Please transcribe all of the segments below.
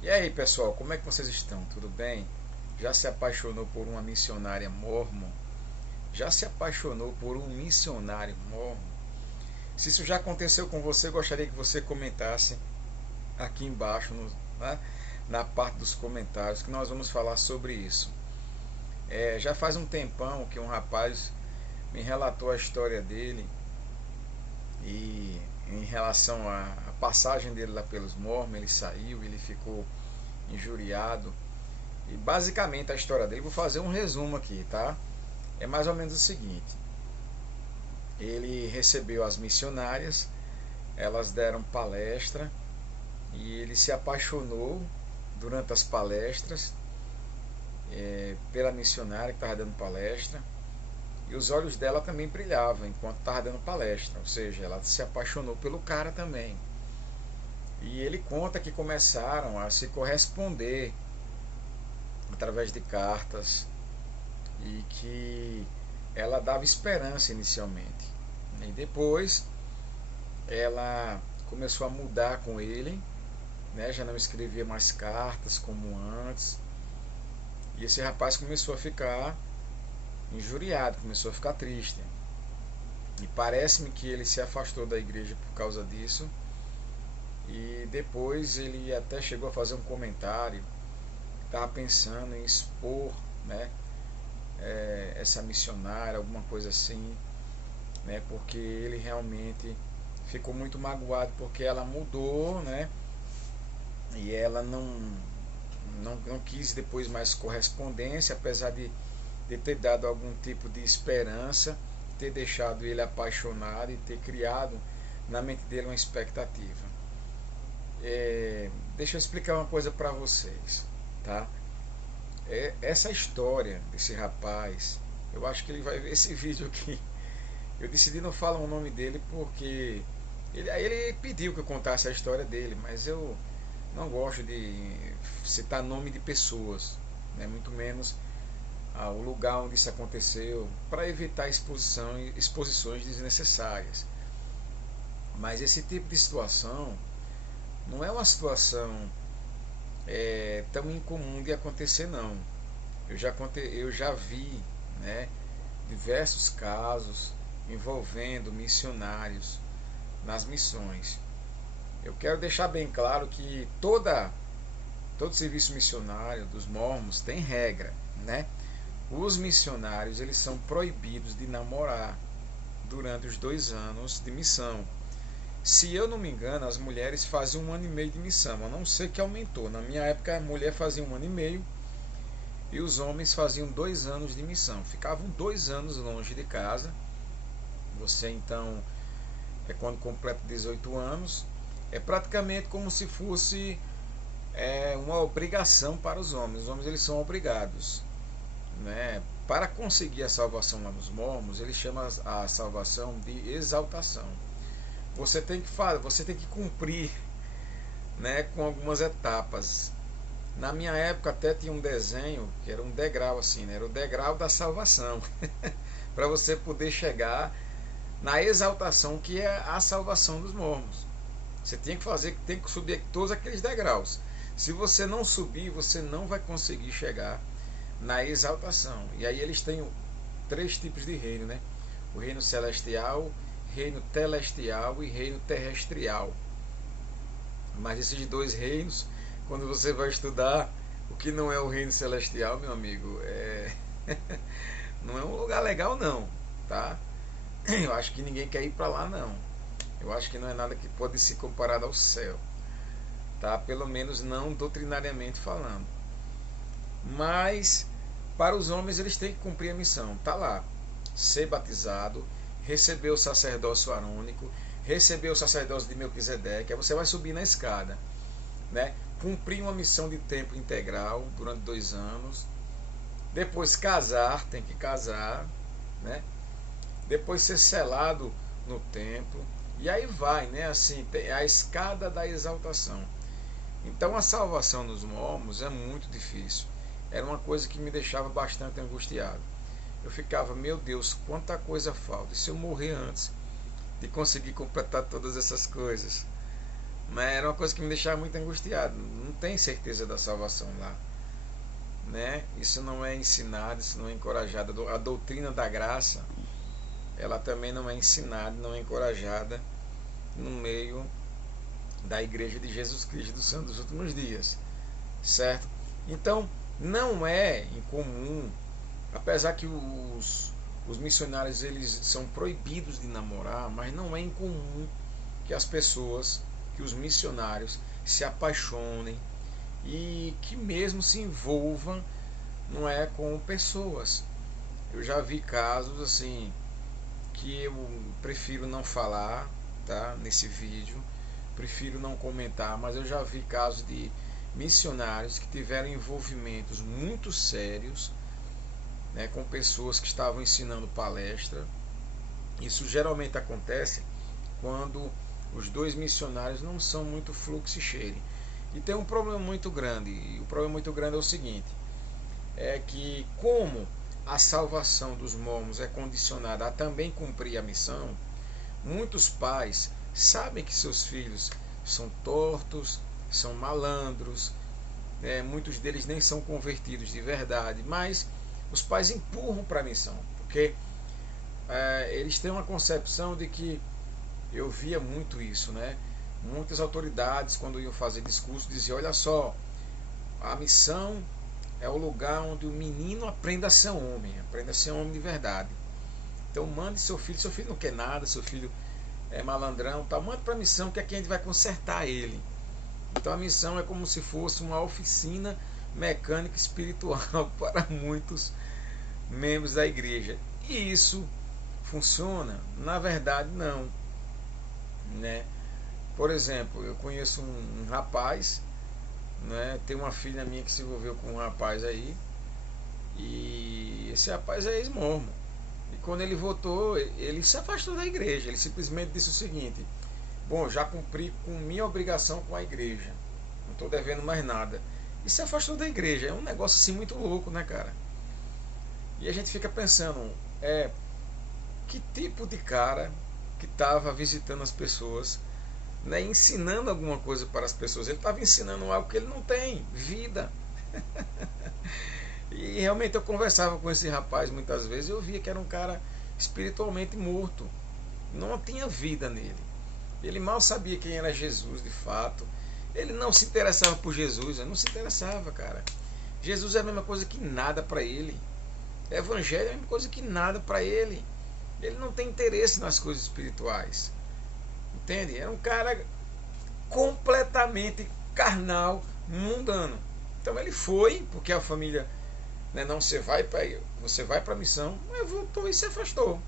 E aí, pessoal, como é que vocês estão? Tudo bem? Já se apaixonou por uma missionária mormon? Já se apaixonou por um missionário mormon? Se isso já aconteceu com você, gostaria que você comentasse aqui embaixo, né, na parte dos comentários, que nós vamos falar sobre isso. Já faz um tempão que um rapaz me relatou a história dele e em relação à passagem dele lá pelos mormons, ele saiu, ele ficou injuriado. E basicamente a história dele, vou fazer um resumo aqui, tá? É mais ou menos o seguinte: ele recebeu as missionárias, elas deram palestra e ele se apaixonou durante as palestras pela missionária que estava dando palestra, e os olhos dela também brilhavam enquanto estava dando palestra, ou seja, ela se apaixonou pelo cara também. E ele conta que começaram a se corresponder através de cartas e que ela dava esperança inicialmente. E depois ela começou a mudar com ele, né? Já não escrevia mais cartas como antes. E esse rapaz começou a ficar injuriado, começou a ficar triste. E parece-me que ele se afastou da igreja por causa disso. E depois ele até chegou a fazer um comentário, estava pensando em expor, né, essa missionária, alguma coisa assim, né, porque ele realmente ficou muito magoado porque ela mudou, né, e ela não quis depois mais correspondência, apesar de ter dado algum tipo de esperança, ter deixado ele apaixonado e ter criado na mente dele uma expectativa. Deixa eu explicar uma coisa para vocês, tá? Essa história desse rapaz, eu acho que ele vai ver esse vídeo aqui. Eu decidi não falar o nome dele porque ele pediu que eu contasse a história dele, mas eu não gosto de citar nome de pessoas, né? Muito menos o lugar onde isso aconteceu, para evitar exposições desnecessárias. Mas esse tipo de situação não é uma situação tão incomum de acontecer, não. Eu já vi, né, diversos casos envolvendo missionários nas missões. Eu quero deixar bem claro que todo serviço missionário dos mormons tem regra, né? Os missionários, eles são proibidos de namorar durante os 2 anos de missão. Se eu não me engano, as mulheres faziam 1 ano e meio de missão, a não ser que aumentou. Na minha época, a mulher fazia 1 ano e meio e os homens faziam 2 anos de missão. Ficavam 2 anos longe de casa. Você então, quando completa 18 anos, é praticamente como se fosse uma obrigação para os homens. Os homens, eles são obrigados, né? Para conseguir a salvação lá nos mormons, eles chamam a salvação de exaltação. Você tem que cumprir, né, com algumas etapas. Na minha época até tinha um desenho que era um degrau assim, né? Era o degrau da salvação, para você poder chegar na exaltação que é a salvação dos mormons. Você tem que subir todos aqueles degraus. Se você não subir, você não vai conseguir chegar na exaltação. E aí eles têm 3 tipos de reino, né? O reino celestial, reino telestial e reino terrestrial. Mas esses 2 reinos, quando você vai estudar o que não é o reino celestial, meu amigo, não é um lugar legal não, tá? Eu acho que ninguém quer ir para lá não. Eu acho que não é nada que pode se comparar ao céu, tá? Pelo menos não doutrinariamente falando. Mas para os homens, eles têm que cumprir a missão. Tá lá: ser batizado, receber o sacerdócio arônico, receber o sacerdócio de Melquisedeque. Aí você vai subir na escada, né? Cumprir uma missão de tempo integral durante 2 anos. Depois casar, tem que casar, né? Depois ser selado no templo. E aí vai, né? Assim, tem a escada da exaltação. Então a salvação nos mormons é muito difícil. Era uma coisa que me deixava bastante angustiado. Eu ficava, meu Deus, quanta coisa falta. E se eu morrer antes de conseguir completar todas essas coisas? Mas era uma coisa que me deixava muito angustiado. Não tem certeza da salvação lá, né? Isso não é ensinado, isso não é encorajado. A doutrina da graça, ela também não é ensinada, não é encorajada no meio da Igreja de Jesus Cristo dos Santos dos Últimos Dias, certo? Então, não é incomum, apesar que os missionários eles são proibidos de namorar, mas não é incomum que as pessoas, que os missionários se apaixonem e que mesmo se envolvam, não é, com pessoas. Eu já vi casos assim que eu prefiro não falar, tá, nesse vídeo, prefiro não comentar, mas eu já vi casos de missionários que tiveram envolvimentos muito sérios, né, com pessoas que estavam ensinando palestra. Isso geralmente acontece quando os dois missionários não são muito fluxo e cheire. E tem um problema muito grande, e o problema muito grande é o seguinte, é que como a salvação dos mormons é condicionada a também cumprir a missão, muitos pais sabem que seus filhos são tortos, são malandros, muitos deles nem são convertidos de verdade, mas os pais empurram para a missão, porque eles têm uma concepção de que, eu via muito isso, né? Muitas autoridades, quando iam fazer discurso, diziam: olha só, a missão é o lugar onde o menino aprenda a ser homem de verdade. Então mande seu filho não quer nada, seu filho é malandrão, tá? Mande para a missão, que aqui a gente vai consertar ele. Então a missão é como se fosse uma oficina mecânica espiritual para muitos membros da igreja. E isso funciona? Na verdade, não, né? Por exemplo, eu conheço um rapaz, né? Tem uma filha minha que se envolveu com um rapaz aí, e esse rapaz é ex-mormon. E quando ele voltou, ele se afastou da igreja. Ele simplesmente disse o seguinte: bom, já cumpri com minha obrigação com a igreja, não estou devendo mais nada. E se afastou da igreja. É um negócio assim muito louco, né, cara? E a gente fica pensando, que tipo de cara que estava visitando as pessoas, né, ensinando alguma coisa para as pessoas. Ele estava ensinando algo que ele não tem, vida. E realmente eu conversava com esse rapaz muitas vezes, eu via que era um cara espiritualmente morto, não tinha vida nele. Ele mal sabia quem era Jesus de fato. Ele não se interessava por Jesus, ele não se interessava, cara. Jesus é a mesma coisa que nada para ele. Evangelho é a mesma coisa que nada para ele. Ele não tem interesse nas coisas espirituais. Entende? Era um cara completamente carnal, mundano. Então ele foi, porque a família, né, não, você vai para a missão, mas voltou e se afastou.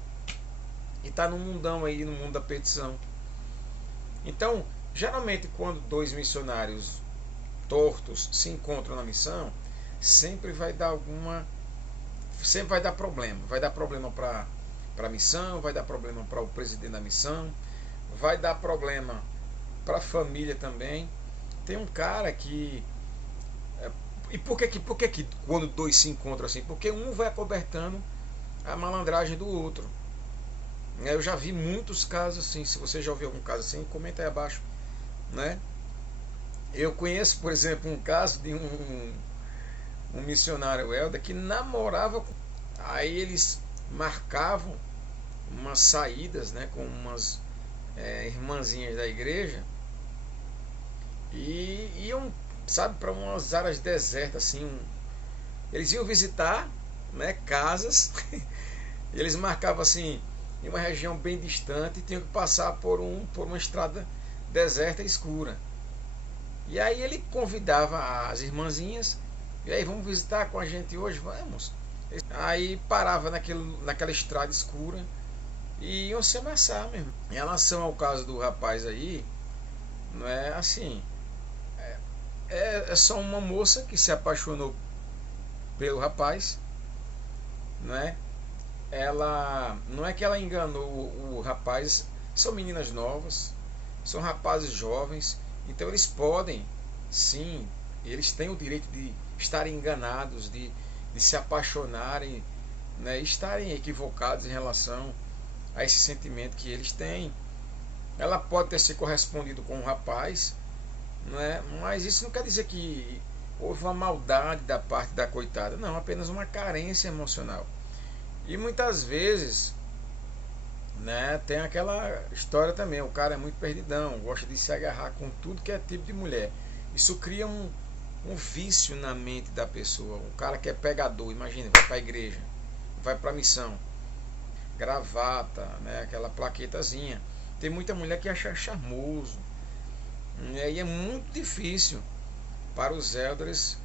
E está no mundão aí, no mundo da perdição. Então, geralmente quando dois missionários tortos se encontram na missão, sempre vai dar problema. Vai dar problema para a missão, vai dar problema para o presidente da missão, vai dar problema para a família também. Tem um cara que... E por que quando dois se encontram assim? Porque um vai acobertando a malandragem do outro. Eu já vi muitos casos assim. Se você já ouviu algum caso assim, comenta aí abaixo, né? Eu conheço, por exemplo, um caso de um missionário Helder que namorava. Aí eles marcavam umas saídas, né, com umas irmãzinhas da igreja, e iam, sabe, para umas áreas desertas assim. Eles iam visitar, né, casas. Eles marcavam assim em uma região bem distante e tinham que passar por uma estrada deserta e escura. E aí ele convidava as irmãzinhas: e aí, vamos visitar com a gente hoje? Vamos. Aí parava naquela estrada escura e iam se amassar mesmo. Em relação ao caso do rapaz aí, não é assim, é só uma moça que se apaixonou pelo rapaz, não é? Ela não é que ela enganou o rapaz. São meninas novas, são rapazes jovens, então eles podem, sim, eles têm o direito de estarem enganados, de se apaixonarem, né, estarem equivocados em relação a esse sentimento que eles têm. Ela pode ter se correspondido com um rapaz, não é? Mas isso não quer dizer que houve uma maldade da parte da coitada, não, apenas uma carência emocional. E muitas vezes, né, tem aquela história também, o cara é muito perdidão, gosta de se agarrar com tudo que é tipo de mulher. Isso cria um vício na mente da pessoa. O cara que é pegador, imagina, vai para a igreja, vai para a missão, gravata, né, aquela plaquetazinha. Tem muita mulher que acha charmoso, né, e é muito difícil para os elders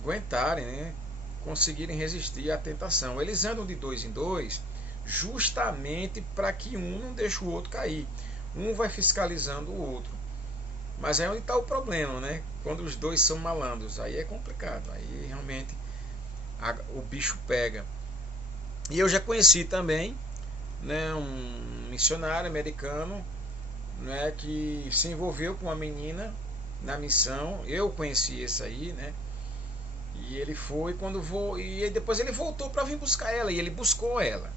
aguentarem, né, conseguirem resistir à tentação. Eles andam de dois em dois justamente para que um não deixe o outro cair. Um vai fiscalizando o outro. Mas aí é onde está o problema, né? Quando os dois são malandros, aí é complicado. Aí realmente o bicho pega. E eu já conheci também, né, um missionário americano, né, que se envolveu com uma menina na missão. Eu conheci esse aí, né? E ele foi quando vou e depois ele voltou para vir buscar ela e ele buscou ela.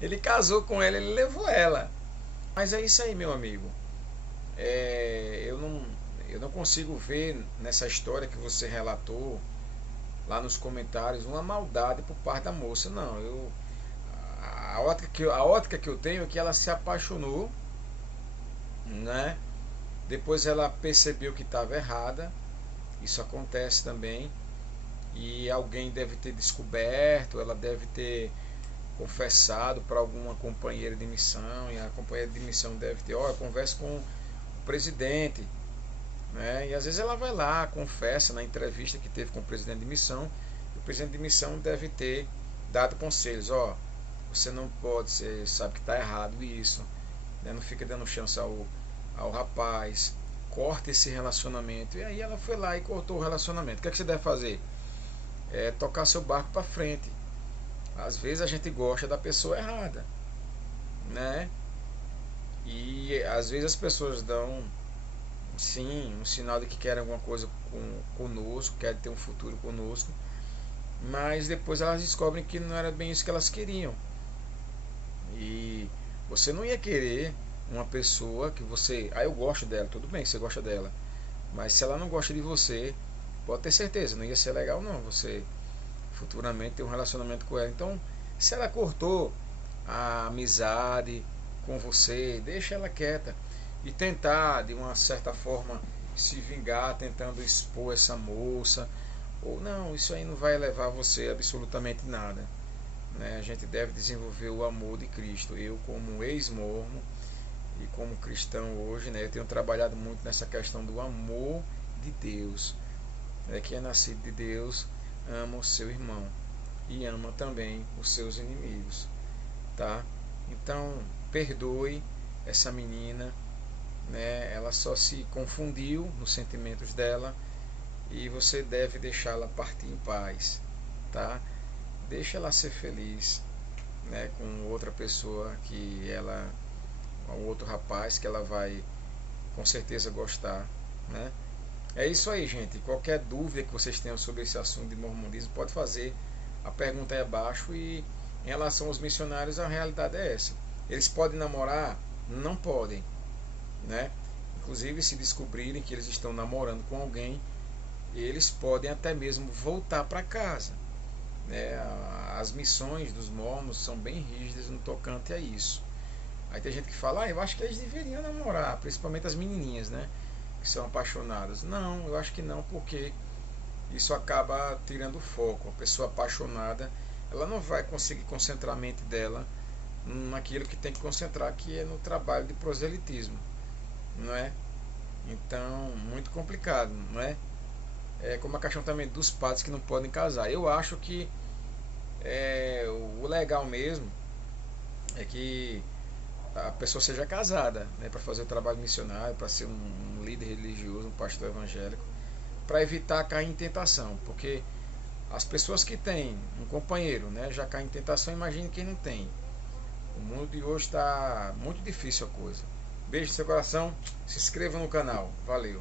Ele casou com ela, ele levou ela. Mas é isso aí, meu amigo. Eu não consigo ver nessa história que você relatou lá nos comentários uma maldade por parte da moça. Não, a ótica que eu tenho é que ela se apaixonou, né? Depois ela percebeu que estava errada. Isso acontece também. E alguém deve ter descoberto, ela deve ter confessado para alguma companheira de missão, e a companheira de missão deve ter, olha, converse com o presidente, né? E às vezes ela vai lá, confessa na entrevista que teve com o presidente de missão, e o presidente de missão deve ter dado conselhos, ó, você não pode, você sabe que está errado isso, né? Não fica dando chance ao rapaz, corta esse relacionamento. E aí ela foi lá e cortou o relacionamento. O que é que você deve fazer? É tocar seu barco para frente. Às vezes a gente gosta da pessoa errada, né? E às vezes as pessoas dão, sim, um sinal de que querem alguma coisa conosco, querem ter um futuro conosco, mas depois elas descobrem que não era bem isso que elas queriam. E você não ia querer uma pessoa que você, eu gosto dela, tudo bem que você gosta dela, mas se ela não gosta de você, pode ter certeza, não ia ser legal não você futuramente ter um relacionamento com ela. Então, se ela cortou a amizade com você, deixa ela quieta e tentar de uma certa forma se vingar, tentando expor essa moça, ou não, isso aí não vai levar você a absolutamente nada, né? A gente deve desenvolver o amor de Cristo. Eu, como ex-mormon e como cristão hoje, né, eu tenho trabalhado muito nessa questão do amor de Deus, né? Que é nascido de Deus ama o seu irmão e ama também os seus inimigos, tá? Então perdoe essa menina, né? Ela só se confundiu nos sentimentos dela e você deve deixá-la partir em paz, tá? Deixa ela ser feliz, né, com outra pessoa que ela, um outro rapaz que ela vai com certeza gostar, né? É isso aí, gente. Qualquer dúvida que vocês tenham sobre esse assunto de mormonismo, pode fazer a pergunta aí abaixo. E em relação aos missionários, a realidade é essa. Eles podem namorar? Não podem, né? Inclusive, se descobrirem que eles estão namorando com alguém, eles podem até mesmo voltar para casa, né? As missões dos mormons são bem rígidas no tocante a isso. Aí tem gente que fala, eu acho que eles deveriam namorar, principalmente as menininhas, né, que são apaixonadas. Não, eu acho que não, porque isso acaba tirando o foco. A pessoa apaixonada, ela não vai conseguir concentrar a mente dela naquilo que tem que concentrar, que é no trabalho de proselitismo, não é? Então, muito complicado, não é? É como a questão também dos padres que não podem casar. Eu acho que o legal mesmo é que a pessoa seja casada, né, para fazer o trabalho missionário, para ser um líder religioso, um pastor evangélico, para evitar cair em tentação, porque as pessoas que têm um companheiro, né, já caem em tentação, imagine quem não tem. O mundo de hoje está muito difícil a coisa. Beijo no seu coração, se inscreva no canal, valeu.